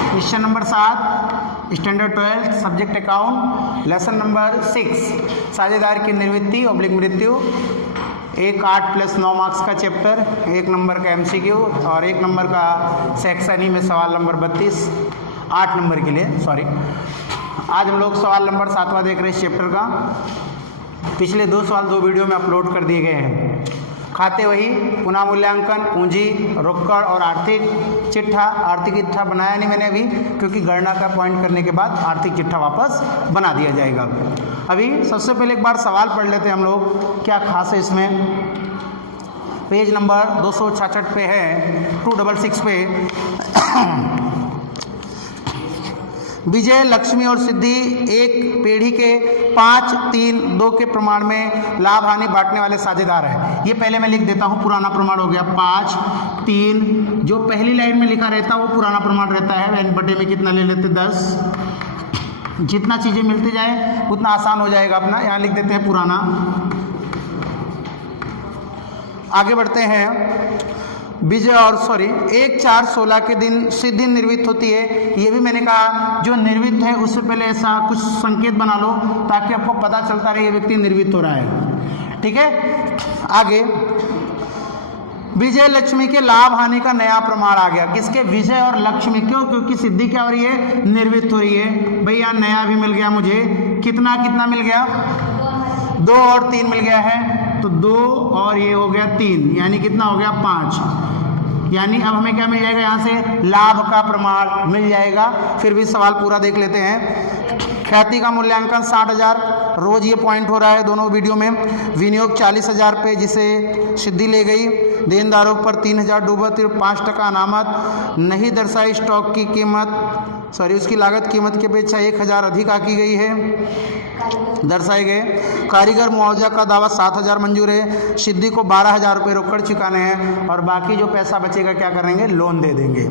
Question number 7 standard 12 subject account lesson number 6 साझेदार की निर्वृत्ति oblique मृत्यु। एक 8 + 9 मार्क्स का चैप्टर, 1 नंबर का MCQ और 1 नंबर का सेक्शन ई में सवाल नंबर 32 8 नंबर के लिए सॉरी। आज हम लोग सवाल नंबर 7वां देख रहे हैं इस चैप्टर का। पिछले 2 सवाल 2 वीडियो में अपलोड कर दिए गए हैं। खाते वही, पुनः मूल्यांकन, पूंजी, रोकड़ और आर्थिक चिट्ठा। आर्थिक चिट्ठा बनाया नहीं मैंने अभी, क्योंकि गणना का पॉइंट करने के बाद आर्थिक चिट्ठा वापस बना दिया जाएगा। अभी सबसे पहले एक बार सवाल पढ़ लेते हैं हम लोग, क्या खास है इसमें। पेज नंबर 266 पे है, 266 पे विजय, लक्ष्मी और सिद्धि एक पीढ़ी के 5, 3, 2 के प्रमाण में लाभ हानि बांटने वाले साझेदार हैं। ये पहले मैं लिख देता हूँ, पुराना प्रमाण हो गया 5, 3। जो पहली लाइन में लिखा रहता है वो पुराना प्रमाण रहता है। n बटे में कितना ले लेते 10। जितना चीज़ें मिलते जाए उतना आसान हो जाएगा अपना। यहाँ लिख देते हैं पुराना। आगे बढ़ते हैं। विजय और 1, 4, 16 के दिन सिद्धि निर्वित होती है। ये भी मैंने कहा जो निर्वित है उससे पहले ऐसा कुछ संकेत बना लो ताकि आपको पता चलता रहे ये व्यक्ति निर्वित हो रहा है। ठीक है, आगे विजय लक्ष्मी के लाभ हानि का नया प्रमाण आ गया। किसके? विजय और लक्ष्मी। क्यों? क्योंकि सिद्धि क्या हो रही है? निर्वित हो रही है। भैया नया भी मिल गया मुझे। कितना कितना मिल गया? 2 और 3 मिल गया है, तो 2 और ये हो गया 3, यानी कितना हो गया 5। यानी अब हमें क्या मिल जाएगा? यहाँ से लाभ का प्रमाण मिल जाएगा। फिर भी सवाल पूरा देख लेते हैं। ख्याति का मूल्यांकन 60,000 रोज ये पॉइंट हो रहा है दोनों वीडियो में। विनियोग 40,000 पे जिसे सिद्धि ले गई। देनदारों पर 3,000 डूबत, 5% अनामत। नहीं दर्शाई स्टॉक की कीमत उसकी लागत कीमत की अपेक्षा 1,000 अधिक आकी गई है, दर्शाए गए। कारीगर मुआवजा का दावा 7,000 मंजूर है। सिद्धि को 12,000 रुपये रोकड़ चुकाने हैं और बाकी जो पैसा बचेगा क्या करेंगे? लोन दे देंगे।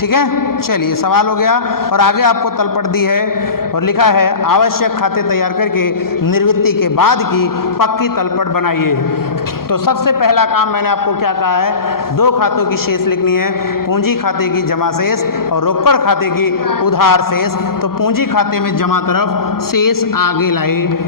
ठीक है, चलिए सवाल हो गया। और आगे आपको तलपट दी है और लिखा है आवश्यक खाते तैयार करके निवृत्ति के बाद की पक्की तलपट बनाइए। तो सबसे पहला काम मैंने आपको क्या कहा है? 2 खातों की शेष लिखनी है, पूंजी खाते की जमा शेष और रोकड़ खाते की उधार शेष। तो पूंजी खाते में जमा तरफ शेष आगे लाए,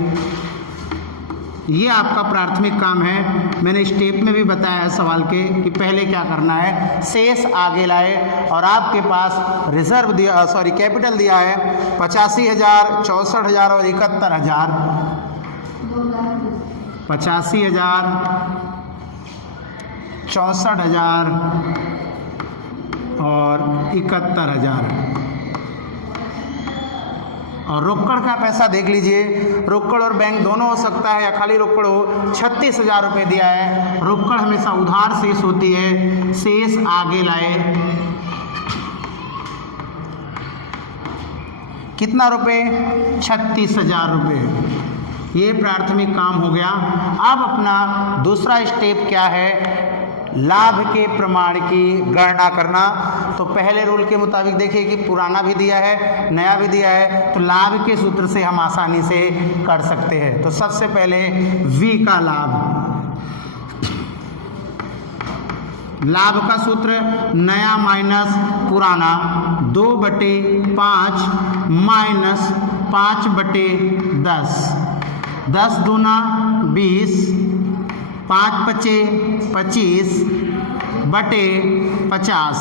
ये आपका प्राथमिक काम है। मैंने स्टेप में भी बताया है सवाल के कि पहले क्या करना है, शेष आगे लाए। और आपके पास रिजर्व दिया कैपिटल दिया है 85,000, 64,000 और 71,000। 85,000, 64,000 और 71,000। और रोकड़ का पैसा देख लीजिए, रोकड़ और बैंक दोनों हो सकता है या खाली रोकड़ हो। 36,000 रुपये दिया है। रोकड़ हमेशा उधार शेष होती है, शेष आगे लाए। कितना रुपए? 36,000 रुपये। ये प्राथमिक काम हो गया। अब अपना दूसरा स्टेप क्या है? लाभ के प्रमाण की गणना करना। तो पहले रूल के मुताबिक देखिए कि पुराना भी दिया है, नया भी दिया है, तो लाभ के सूत्र से हम आसानी से कर सकते हैं। तो सबसे पहले V का लाभ का सूत्र नया माइनस पुराना, 2/5 माइनस 5/10। 10 दूना 20, 5 पचे 25 बटे 50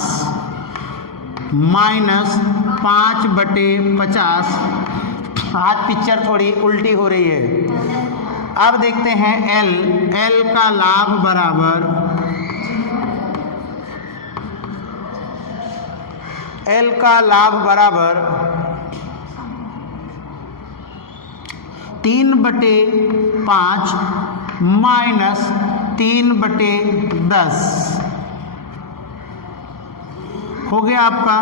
माइनस 5/50। हाथ पिक्चर थोड़ी उल्टी हो रही है। अब देखते हैं L का लाभ बराबर L का लाभ बराबर 3/5 माइनस 3/10 हो गया आपका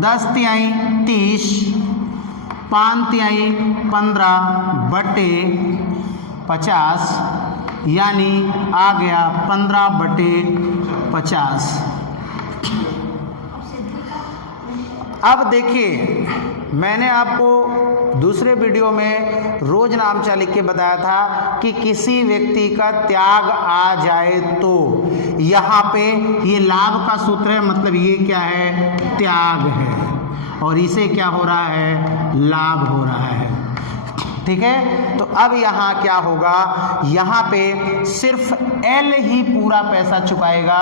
10 तिहाई 30, 5 तिहाई 15/50, यानी आ गया 15/50। अब देखिए मैंने आपको दूसरे वीडियो में रोज नामचा लिख के बताया था कि किसी व्यक्ति का त्याग आ जाए तो यहाँ पे ये लाभ का सूत्र है, मतलब ये क्या है, त्याग है, और इसे क्या हो रहा है, लाभ हो रहा है। ठीक है, तो अब यहाँ क्या होगा, यहाँ पे सिर्फ एल ही पूरा पैसा चुकाएगा।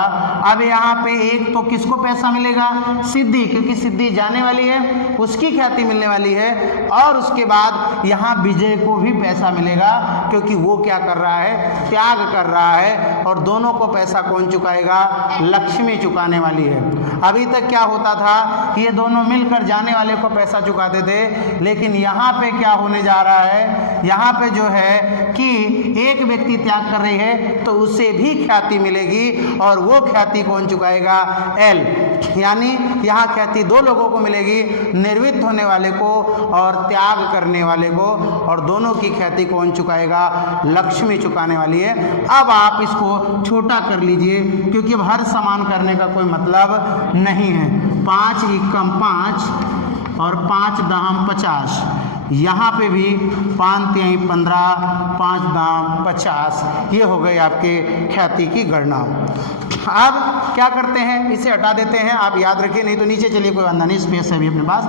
अब यहाँ पे एक तो किसको पैसा मिलेगा, सिद्धि, क्योंकि सिद्धि जाने वाली है, उसकी ख्याति मिलने वाली है, और उसके बाद यहाँ विजय को भी पैसा मिलेगा, क्योंकि वो क्या कर रहा है, त्याग कर रहा है, और दोनों को पैसा कौन चुकाएगा, लक्ष्मी चुकाने वाली है। अभी तक क्या होता था कि ये दोनों मिलकर जाने वाले को पैसा चुकाते थे, लेकिन यहाँ पे क्या होने जा रहा है, यहाँ पे जो है कि एक व्यक्ति त्याग कर रही है तो उसे भी ख्याति मिलेगी, और वो ख्याति कौन चुकाएगा, एल, यानी यहाँ ख्याति दो लोगों को मिलेगी, निर्वृत्त होने वाले को और त्याग करने वाले को, और दोनों की ख्याति कौन चुकाएगा, लक्ष्मी चुकाने वाली है। अब आप इसको छोटा कर लीजिए, क्योंकि अब हर समान करने का कोई मतलब नहीं है। 5 एकम 5 और 5 दाम 50, यहाँ पे भी 5 तिहाई 15, 5 दाम 50, ये हो गई आपके ख्याति की गणना। अब क्या करते हैं, इसे हटा देते हैं, आप याद रखिए, नहीं तो नीचे चलिए, कोई वांधा नहीं, स्पेस है अभी अपने पास।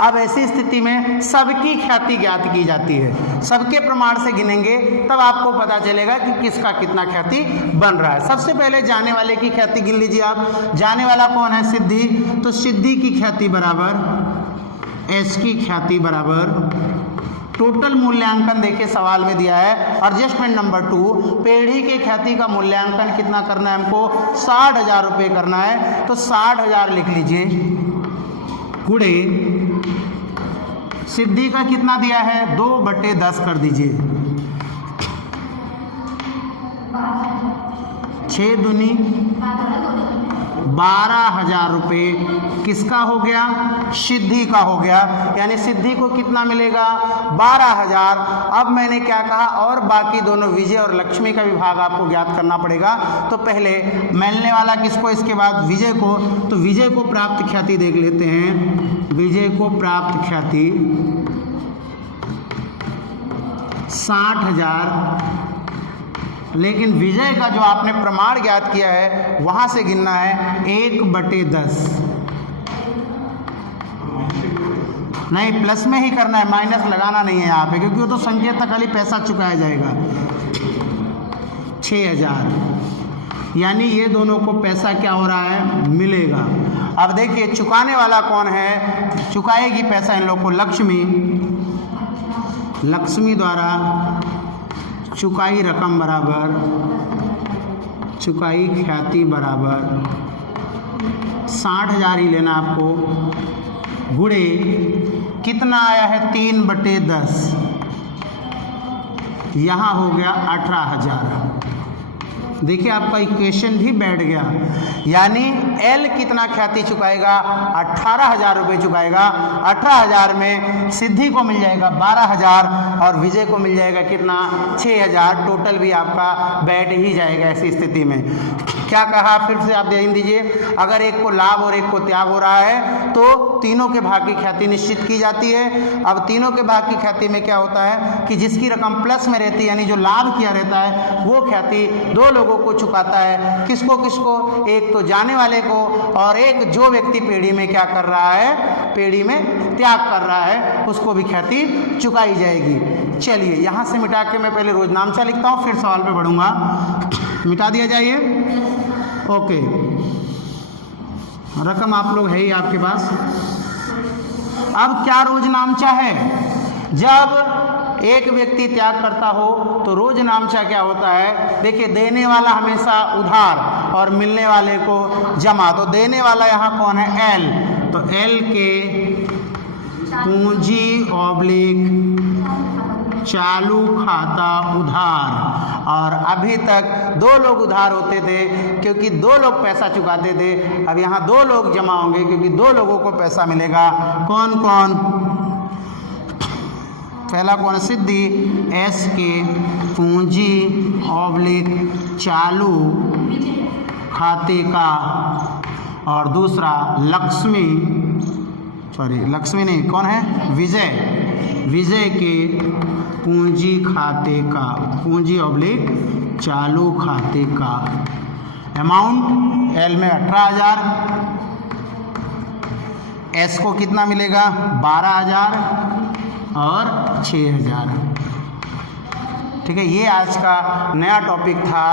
अब ऐसी स्थिति में सबकी ख्याति ज्ञात की जाती है, सबके प्रमाण से गिनेंगे, तब आपको पता चलेगा कि किसका कितना ख्याति बन रहा है। सबसे पहले जाने वाले की ख्याति गिन लीजिए आप। जाने वाला कौन है, सिद्धि, तो सिद्धि की ख्याति बराबर एस की ख्याति बराबर टोटल मूल्यांकन देखिए सवाल में दिया है, एडजस्टमेंट नंबर 2, पेढ़ी के ख्याति का मूल्यांकन कितना करना है हमको, 60,000 रुपये करना है, तो 60,000 लिख लीजिए, गुणे सिद्धि का कितना दिया है, 2/10 कर दीजिए, 6 दूनी 12,000 रुपये किसका हो गया, सिद्धि का हो गया, यानी सिद्धि को कितना मिलेगा, 12,000। अब मैंने क्या कहा, और बाकी दोनों विजय और लक्ष्मी का विभाग आपको ज्ञात करना पड़ेगा। तो पहले मिलने वाला किसको, इसके बाद विजय को, तो विजय को प्राप्त ख्याति देख लेते हैं। विजय को प्राप्त ख्याति 60,000, लेकिन विजय का जो आपने प्रमाण ज्ञात किया है वहां से गिनना है 1/10, नहीं प्लस में ही करना है, माइनस लगाना नहीं है यहाँ पे, क्योंकि वो तो संकेत तक खाली पैसा चुकाया जाएगा। 6,000, यानी ये दोनों को पैसा क्या हो रहा है, मिलेगा। अब देखिए चुकाने वाला कौन है, चुकाएगी पैसा इन लोग को लक्ष्मी, लक्ष्मी द्वारा चुकाई रकम बराबर चुकाई ख्याति बराबर 60,000 ही लेना आपको, गुणे कितना आया है, 3/10, यहाँ हो गया 18,000। देखिए आपका इक्वेशन भी बैठ गया, यानी एल कितना ख्याति चुकाएगा, 18,000 रुपये चुकाएगा। 18,000 में सिद्धि को मिल जाएगा 12,000 और विजय को मिल जाएगा कितना, 6,000। टोटल भी आपका बैठ ही जाएगा। ऐसी स्थिति में क्या कहा, फिर से आप ध्यान दीजिए, अगर एक को लाभ और एक को त्याग हो रहा है तो तीनों के भाग की ख्याति निश्चित की जाती है। अब तीनों के भाग की ख्याति में क्या होता है कि जिसकी रकम प्लस में रहती है, यानी जो लाभ किया रहता है, वो ख्याति दो लोगों को चुकाता है। किसको किसको, एक तो जाने वाले को, और एक जो व्यक्ति पीढ़ी में क्या कर रहा है, पीढ़ी में त्याग कर रहा है, उसको भी ख्याति चुकाई जाएगी। चलिए यहाँ से मिटा के मैं पहले रोज नामचा लिखता हूँ, फिर सवाल पे बढ़ूंगा। मिटा दिया जाइए, ओके। रकम आप लोग है ही आपके पास। अब क्या रोज नामचा है, जब एक व्यक्ति त्याग करता हो तो रोज नामचा क्या होता है, देखिए देने वाला हमेशा उधार और मिलने वाले को जमा। तो देने वाला यहाँ कौन है, एल, तो एल के पूंजी ऑब्लिक चालू खाता उधार। और अभी तक दो लोग उधार होते थे क्योंकि दो लोग पैसा चुकाते थे, अब यहाँ दो लोग जमा होंगे क्योंकि दो लोगों को पैसा मिलेगा। कौन कौन, पहला कौन, सिद्धि, एस के पूंजी ऑब्लिक चालू खाते का, और दूसरा लक्ष्मी सॉरी लक्ष्मी नहीं, कौन है, विजय, विजय के पूंजी खाते का, पूंजी ऑब्लिक चालू खाते का अमाउंट एल में 18,000, एस को कितना मिलेगा 12,000 और 6,000। ठीक है, ये आज का नया टॉपिक था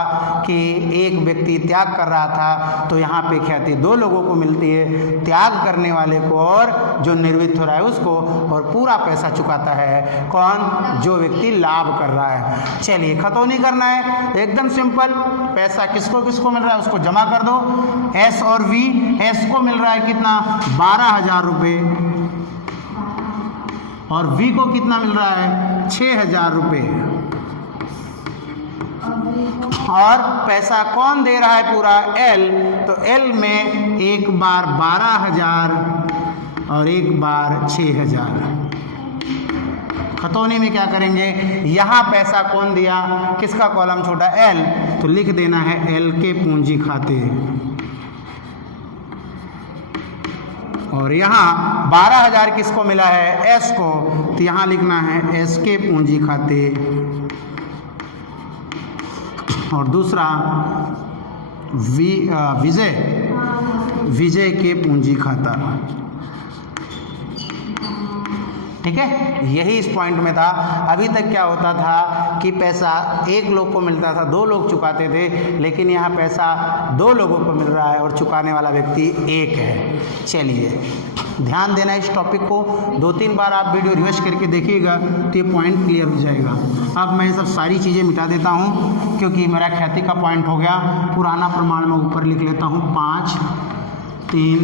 कि एक व्यक्ति त्याग कर रहा था तो यहाँ पे ख्याति दो लोगों को मिलती है, त्याग करने वाले को और जो निवृत्त हो रहा है उसको, और पूरा पैसा चुकाता है कौन, जो व्यक्ति लाभ कर रहा है। चलिए खतौनी करना है, एकदम सिंपल, पैसा किसको किसको मिल रहा है उसको जमा कर दो। एस और वी, एस को मिल रहा है कितना 12,000 रुपये और वी को कितना मिल रहा है 6,000 रुपये, और पैसा कौन दे रहा है पूरा, एल, तो एल में एक बार 12,000 और एक बार 6,000। खतौनी में क्या करेंगे, यहाँ पैसा कौन दिया, किसका कॉलम छोटा, एल, तो लिख देना है एल के पूंजी खाते, और यहाँ 12,000 किसको मिला है, एस को, तो यहाँ लिखना है एस के पूंजी खाते, और दूसरा विजय, विजय के पूंजी खाता। ठीक है, यही इस पॉइंट में था। अभी तक क्या होता था कि पैसा एक लोग को मिलता था, दो लोग चुकाते थे, लेकिन यहाँ पैसा दो लोगों को मिल रहा है और चुकाने वाला व्यक्ति एक है। चलिए ध्यान देना इस टॉपिक को, 2-3 बार आप वीडियो रिवर्स करके देखिएगा तो ये पॉइंट क्लियर हो जाएगा। अब मैं सब सारी चीज़ें मिटा देता हूँ क्योंकि मेरा ख्याति का पॉइंट हो गया। पुराना प्रमाण मैं ऊपर लिख लेता हूँ 5, 3,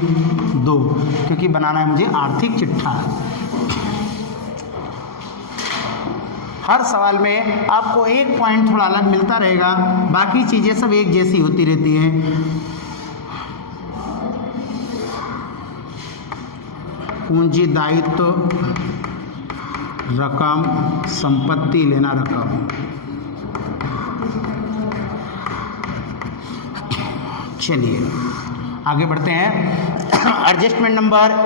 2, क्योंकि बनाना है मुझे आर्थिक चिट्ठा। हर सवाल में आपको एक पॉइंट थोड़ा अलग मिलता रहेगा, बाकी चीज़ें सब एक जैसी होती रहती हैं। पूंजी दायित्व रकम, संपत्ति लेना रकम। चलिए आगे बढ़ते हैं। एडजस्टमेंट नंबर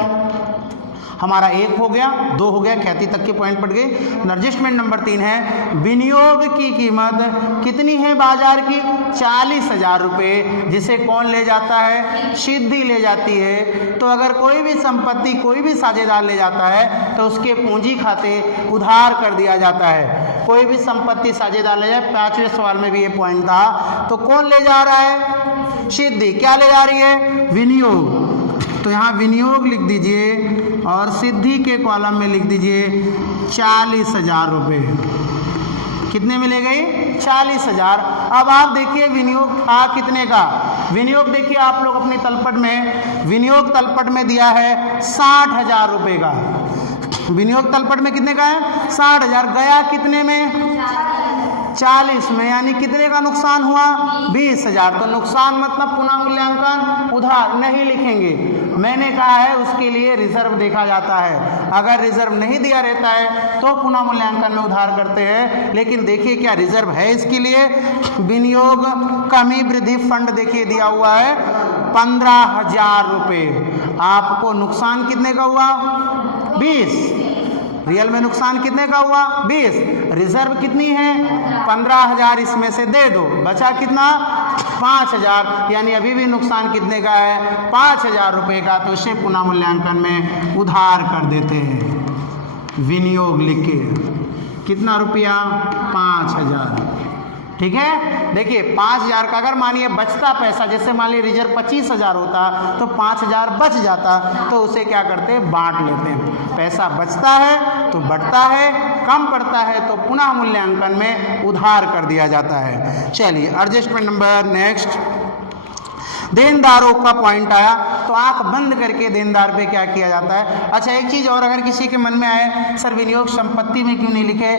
हमारा 1 हो गया, 2 हो गया, ख्याति तक के पॉइंट पड़ गए। एडजस्टमेंट नंबर 3 है, विनियोग की कीमत कितनी है बाजार की, 40,000 रुपये, जिसे कौन ले जाता है, सिद्धि ले जाती है। तो अगर कोई भी संपत्ति कोई भी साझेदार ले जाता है तो उसके पूंजी खाते उधार कर दिया जाता है। कोई भी संपत्ति साझेदार ले जाए, 5वें सवाल में भी ये पॉइंट था, तो कौन ले जा रहा है, सिद्धि। क्या ले जा रही है, विनियोग, तो यहाँ विनियोग लिख दीजिए और सिद्धि के कॉलम में लिख दीजिए 40,000 रुपये। कितने में ले गई, 40,000। अब आप देखिए विनियोग था कितने का, विनियोग देखिए आप लोग अपनी तलपट में, विनियोग तलपट में दिया है 60,000 रुपये का। विनियोग तलपट में कितने का है, 60,000, गया कितने में, 40 में, यानी कितने का नुकसान हुआ, 20,000। तो नुकसान मतलब पुनः मूल्यांकन उधार नहीं लिखेंगे। मैंने कहा है उसके लिए रिजर्व देखा जाता है, अगर रिजर्व नहीं दिया रहता है तो पुनः मूल्यांकन में उधार करते हैं। लेकिन देखिए क्या रिजर्व है इसके लिए, विनियोग कमी वृद्धि फंड देखिए दिया हुआ है 15,000 रुपये। आपको नुकसान कितने का हुआ, 20, रियल में नुकसान कितने का हुआ, 20, रिजर्व कितनी है 15,000, इसमें से दे दो, बचा कितना 5,000, यानी अभी भी नुकसान कितने का है, 5,000 रुपये का। तो इसे पुनः मूल्यांकन में उधार कर देते हैं, विनियोग लिख के, कितना रुपया, 5,000। ठीक है, देखिए 5,000 का अगर मानिए बचता पैसा, जैसे मान लीजिए रिजर्व 25,000 होता तो 5,000 बच जाता, तो उसे क्या करते हैं, बांट लेते हैं। पैसा बचता है तो बढ़ता है, कम पड़ता है तो पुनः मूल्यांकन में उधार कर दिया जाता है। चलिए एडजस्टमेंट नंबर नेक्स्ट, देनदारों का पॉइंट आया तो आंख बंद करके देनदार पे क्या किया जाता है। अच्छा एक चीज़ और अगर किसी के मन में आए, सर विनियोग संपत्ति में क्यों नहीं लिखे,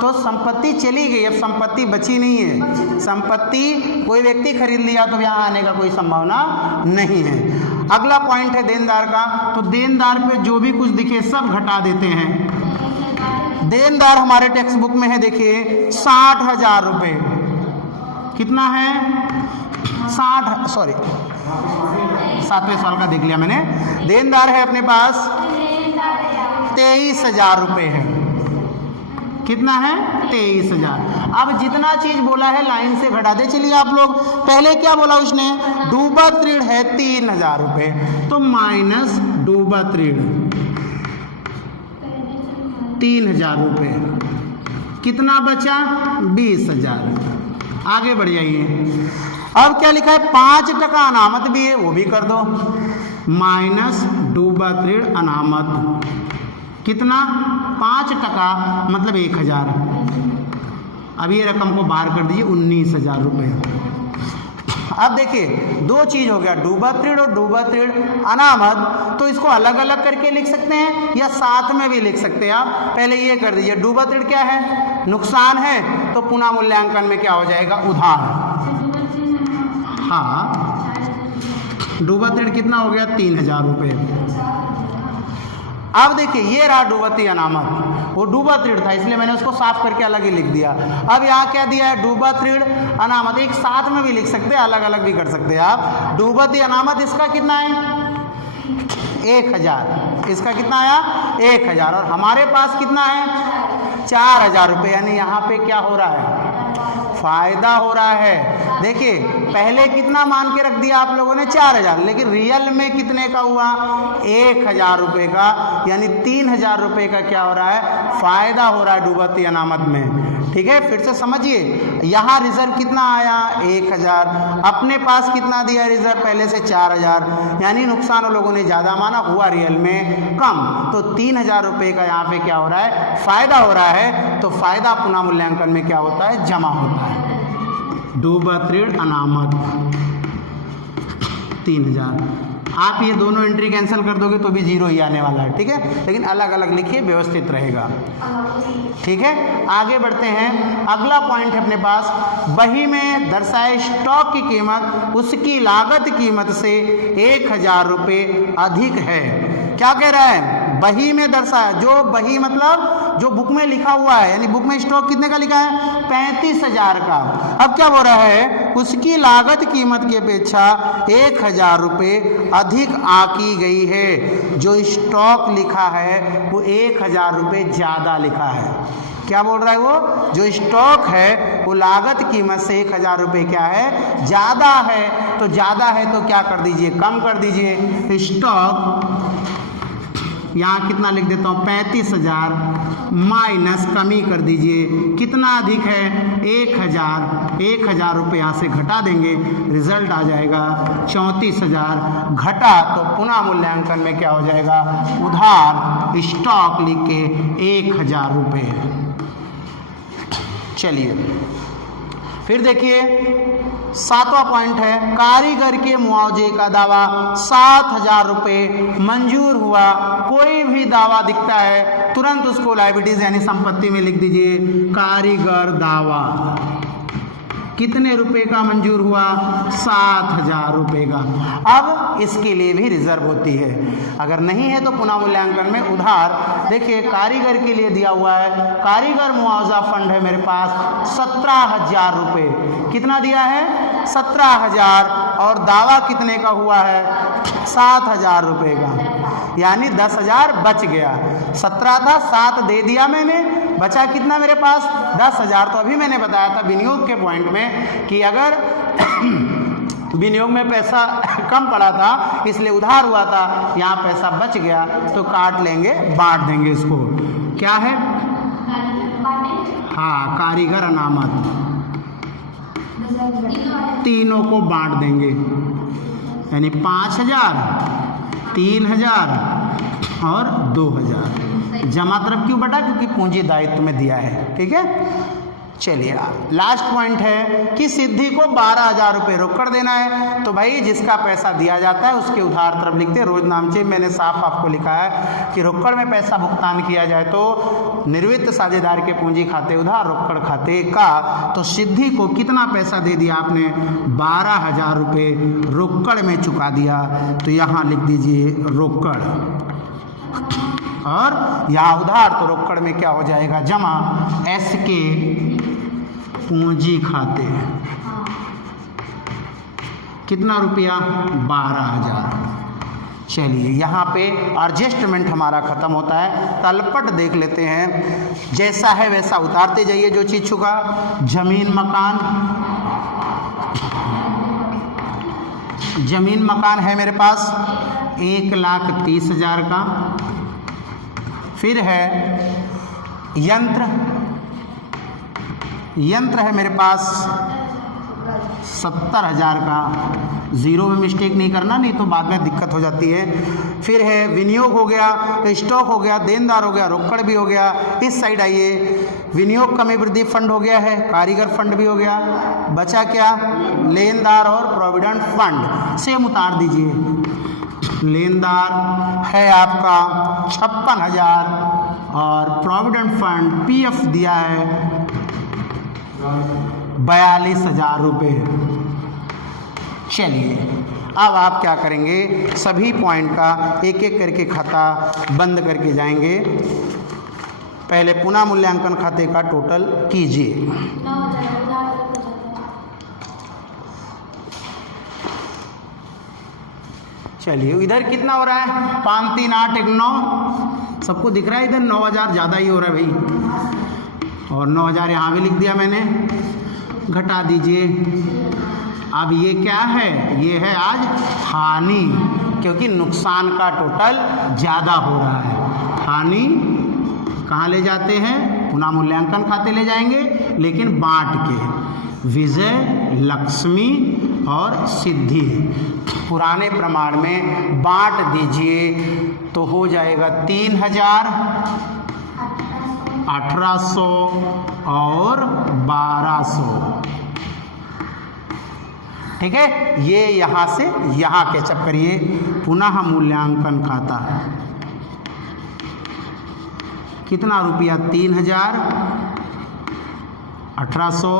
तो संपत्ति चली गई, अब संपत्ति बची नहीं है। संपत्ति कोई व्यक्ति खरीद लिया तो यहाँ आने का कोई संभावना नहीं है। अगला पॉइंट है देनदार का, तो देनदार पे जो भी कुछ दिखे सब घटा देते हैं। देनदार हमारे टेक्स्ट बुक में है देखिए 60,000 रुपये, कितना है 60, सॉरी 7वें साल का देख लिया मैंने। देनदार है अपने पास 23,000 रुपये है। कितना है? 23,000। अब जितना चीज बोला है लाइन से घटा दे। चलिए आप लोग, पहले क्या बोला उसने? डूबत ऋण है 3,000 रुपये, तो माइनस डूबत ऋण 3,000 रुपये, कितना बचा? 20,000। आगे बढ़ जाइए। अब क्या लिखा है? 5% अनामत भी है, वो भी कर दो। माइनस डूबत ऋण अनामत, कितना? 5% मतलब 1,000। अब ये रकम को बाहर कर दीजिए, 19,000 रुपये। अब देखिए, दो चीज हो गया, डूबत ऋण और डूबत ऋण अनामत। तो इसको अलग अलग करके लिख सकते हैं या साथ में भी लिख सकते हैं आप। पहले ये कर दीजिए, डूबत ऋण क्या है? नुकसान है, तो पुनः मूल्यांकन में क्या हो जाएगा? उधार। हाँ, डूबत ऋण कितना हो गया? 3,000 रुपये। अब देखिए, ये रहा डूबती अनामत, वो डूबत ऋण था इसलिए मैंने उसको साफ करके अलग ही लिख दिया। अब यहाँ क्या दिया है? डूबत ऋण अनामत। एक साथ में भी लिख सकते हैं, अलग अलग भी कर सकते हैं आप। डूबती अनामत इसका कितना है? 1,000। इसका कितना आया? 1,000। और हमारे पास कितना है? 4,000 रुपये। यानी यहाँ पे क्या हो रहा है? फायदा हो रहा है। देखिए, पहले कितना मान के रख दिया आप लोगों ने? 4,000, लेकिन रियल में कितने का हुआ? 1,000 रुपये का। यानी 3,000 रुपये का क्या हो रहा है? फायदा हो रहा है डूबती अनामत में। ठीक है, फिर से समझिए। यहाँ रिजर्व कितना आया? 1,000। अपने पास कितना दिया रिजर्व? पहले से 4,000। यानी नुकसान उन लोगों ने ज़्यादा माना, हुआ रियल में कम। तो 3,000 रुपये का यहाँ पे क्या हो रहा है? फायदा हो रहा है। तो फायदा पुनः मूल्यांकन में क्या होता है? जमा होता है। डूबत ऋण अनामत 3,000। आप ये दोनों एंट्री कैंसिल कर दोगे तो भी 0 ही आने वाला है। ठीक है, लेकिन अलग अलग लिखिए, व्यवस्थित रहेगा। ठीक है, आगे बढ़ते हैं। अगला पॉइंट है अपने पास, बही में दर्शाए स्टॉक की कीमत उसकी लागत कीमत से 1,000 रुपये अधिक है। क्या कह रहा है? बही में दर्शाया, जो बही मतलब जो बुक में लिखा हुआ है, यानी बुक में स्टॉक कितने का लिखा है? 35,000 का। अब क्या हो रहा है? उसकी लागत कीमत की अपेक्षा 1,000 रुपये अधिक आंकी गई है। जो स्टॉक लिखा है वो 1,000 रुपये ज़्यादा लिखा है। क्या बोल रहा है वो? जो स्टॉक है वो लागत कीमत से 1,000 रुपये क्या है? ज़्यादा है। तो ज़्यादा है तो क्या कर दीजिए? कम कर दीजिए। स्टॉक यहाँ कितना लिख देता हूँ? 35,000 माइनस कमी कर दीजिए, कितना अधिक है? 1,000। 1,000 रुपये यहाँ से घटा देंगे, रिजल्ट आ जाएगा 34,000। घटा तो पुनः मूल्यांकन में क्या हो जाएगा? उधार स्टॉक लिख के 1,000 रुपये। चलिए फिर देखिए, 7वां पॉइंट है, कारीगर के मुआवजे का दावा 7,000 रुपये मंजूर हुआ। कोई भी दावा दिखता है तुरंत उसको लायबिलिटीज यानी संपत्ति में लिख दीजिए। कारीगर दावा कितने रुपए का मंजूर हुआ? 7,000 रुपये का। अब इसके लिए भी रिजर्व होती है, अगर नहीं है तो पुनः मूल्यांकन में उधार। देखिए, कारीगर के लिए दिया हुआ है, कारीगर मुआवजा फंड है मेरे पास 17,000 रुपये। कितना दिया है? 17,000। और दावा कितने का हुआ है? 7,000 रुपये का। यानी 10,000 बच गया। 17 था, 7 दे दिया मैंने, बचा कितना मेरे पास? 10,000। तो अभी मैंने बताया था विनियोग के पॉइंट में कि अगर विनियोग में पैसा कम पड़ा था इसलिए उधार हुआ था, यहाँ पैसा बच गया तो काट लेंगे, बांट देंगे इसको। क्या है? हाँ, कारीगर अनामत तीनों को बांट देंगे, यानी 5,000, 3,000 और 2,000। जमा तरफ क्यों बटा? क्योंकि पूंजी दायित्व में दिया है। ठीक है, चलिए लास्ट पॉइंट है कि सिद्धि को 12,000 रुपये रोकड़ देना है। तो भाई जिसका पैसा दिया जाता है उसके उधार तरफ लिखते हैं। रोज नामचे मैंने साफ आपको लिखा है कि रोकड़ में पैसा भुगतान किया जाए तो निर्वित्त साझेदार के पूंजी खाते उधार रोकड़ खाते का। तो सिद्धि को कितना पैसा दे दिया आपने? 12,000 रुपये रोकड़ में चुका दिया। तो यहाँ लिख दीजिए रोकड़, और यहाँ उधार, तो रोकड़ में क्या हो जाएगा? जमा एस के पूंजी खाते। कितना रुपया? 12,000। चलिए यहाँ पे एडजस्टमेंट हमारा ख़त्म होता है। तलपट देख लेते हैं, जैसा है वैसा उतारते जाइए जो चीज़ छुका। जमीन मकान है मेरे पास 1,30,000 का। फिर है यंत्र है मेरे पास 70,000 का। ज़ीरो में मिस्टेक नहीं करना, नहीं तो बाद में दिक्कत हो जाती है। फिर है विनियोग हो गया, स्टॉक हो गया, देनदार हो गया, रोकड़ भी हो गया। इस साइड आइए, विनियोग कमी वृद्धि फंड हो गया है, कारीगर फंड भी हो गया। बचा क्या? लेनदार और प्रोविडेंट फंड। सेम उतार दीजिए। लेनदार है आपका 56,000 और प्रोविडेंट फंड पीएफ दिया है 42,000 रुपये। चलिए अब आप क्या करेंगे, सभी पॉइंट का एक एक करके खाता बंद करके जाएंगे। पहले पुनः मूल्यांकन खाते का टोटल कीजिए। चलिए इधर कितना हो रहा है? 5, 3, 8, 1, 9। सबको दिख रहा है इधर 9,000 ज़्यादा ही हो रहा है भाई। और 9,000 यहाँ भी लिख दिया मैंने, घटा दीजिए। अब ये क्या है? ये है आज हानि, क्योंकि नुकसान का टोटल ज़्यादा हो रहा है। हानि कहाँ ले जाते हैं? पुनः मूल्यांकन खाते ले जाएंगे, लेकिन बांट के। विजय, लक्ष्मी और सिद्धि पुराने प्रमाण में बांट दीजिए तो हो जाएगा 3,000, 1,800 और 1,200। ठीक है, ये यहाँ से यहाँ कैचअप करिए। पुनः मूल्यांकन खाता कितना रुपया? 3,000, 1,800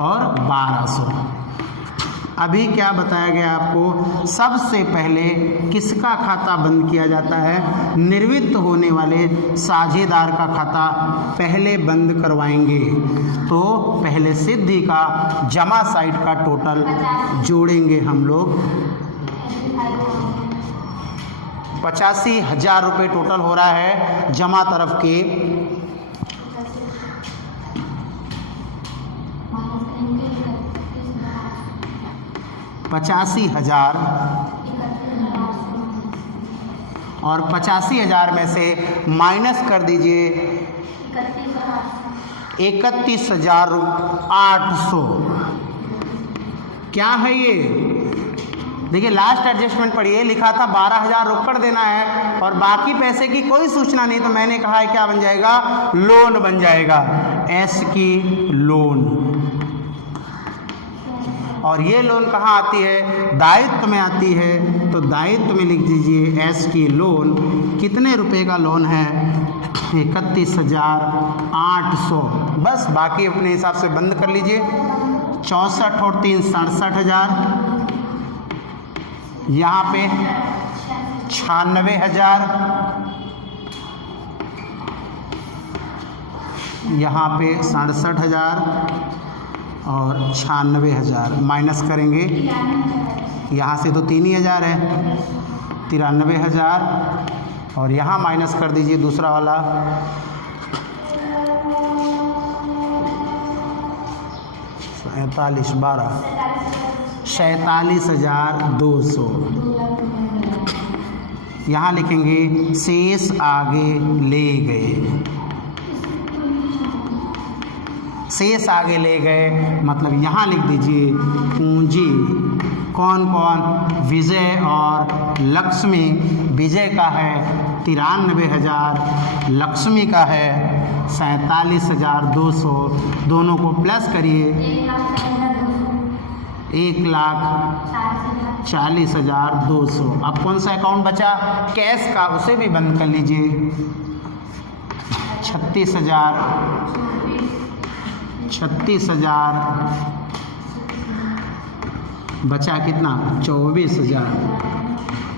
और 1,200। अभी क्या बताया गया आपको? सबसे पहले किसका खाता बंद किया जाता है? निवृत्त होने वाले साझेदार का खाता पहले बंद करवाएंगे। तो पहले सिद्धि का जमा साइड का टोटल जोड़ेंगे हम लोग। 85,000 रुपये टोटल हो रहा है जमा तरफ के। 85,000 और 85,000 में से माइनस कर दीजिए 31,800। क्या है ये? देखिए लास्ट एडजस्टमेंट पढ़िए, लिखा था 12,000 रोकड़ देना है और बाकी पैसे की कोई सूचना नहीं। तो मैंने कहा है क्या बन जाएगा? लोन बन जाएगा, एस की लोन। और ये लोन कहाँ आती है? दायित्व में आती है। तो दायित्व में लिख दीजिए एस की लोन। कितने रुपए का लोन है? 31,800। बस बाकी अपने हिसाब से बंद कर लीजिए। 64 और 3 67,000। यहाँ पे 96,000, यहाँ पे 67,000 और 96,000 माइनस करेंगे। यहाँ से तो 3,000 है, 93,000 और यहाँ माइनस कर दीजिए दूसरा वाला 47,200। यहाँ लिखेंगे शेष आगे ले गए। शेष आगे ले गए मतलब यहाँ लिख दीजिए पूंजी। कौन कौन? विजय और लक्ष्मी। विजय का है 93,000, लक्ष्मी का है 47,200। दोनों को प्लस करिए 1,40,200। अब कौन सा अकाउंट बचा? कैश का, उसे भी बंद कर लीजिए। 36,000 बचा कितना? 24,000।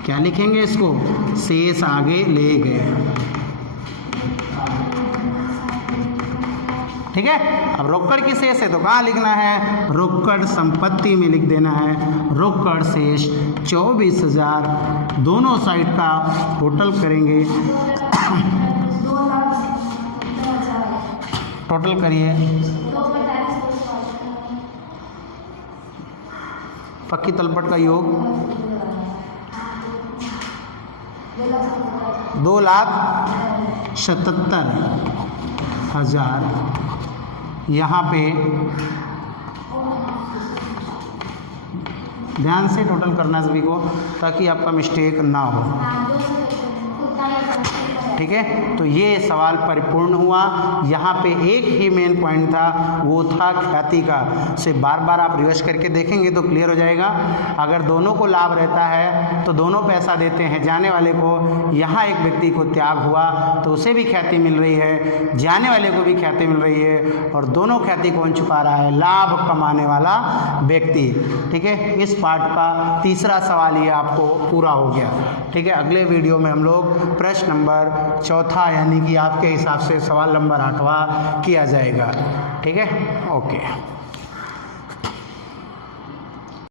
क्या लिखेंगे इसको? शेष आगे ले गए। ठीक है। अब रोकड़ की शेष है तो कहाँ लिखना है, रोकड़ संपत्ति में लिख देना है। रोकड़ शेष 24,000, दोनों साइड का टोटल करेंगे। टोटल करिए, पक्की तलपट का योग 2,77,000। यहाँ पे ध्यान से टोटल करना सभी को, ताकि आपका मिस्टेक ना हो, ठीक है। तो ये सवाल परिपूर्ण हुआ। यहाँ पे एक ही मेन पॉइंट था, वो था ख्याति का। उसे बार बार आप रिवर्स करके देखेंगे तो क्लियर हो जाएगा। अगर दोनों को लाभ रहता है तो दोनों पैसा देते हैं जाने वाले को। यहाँ एक व्यक्ति को त्याग हुआ तो उसे भी ख्याति मिल रही है, जाने वाले को भी ख्याति मिल रही है, और दोनों ख्याति कौन चुका रहा है, लाभ कमाने वाला व्यक्ति, ठीक है। इस पार्ट का तीसरा सवाल ये आपको पूरा हो गया, ठीक है। अगले वीडियो में हम लोग प्रश्न नंबर चौथा, यानी कि आपके हिसाब से सवाल नंबर 8वां किया जाएगा, ठीक है। ओके।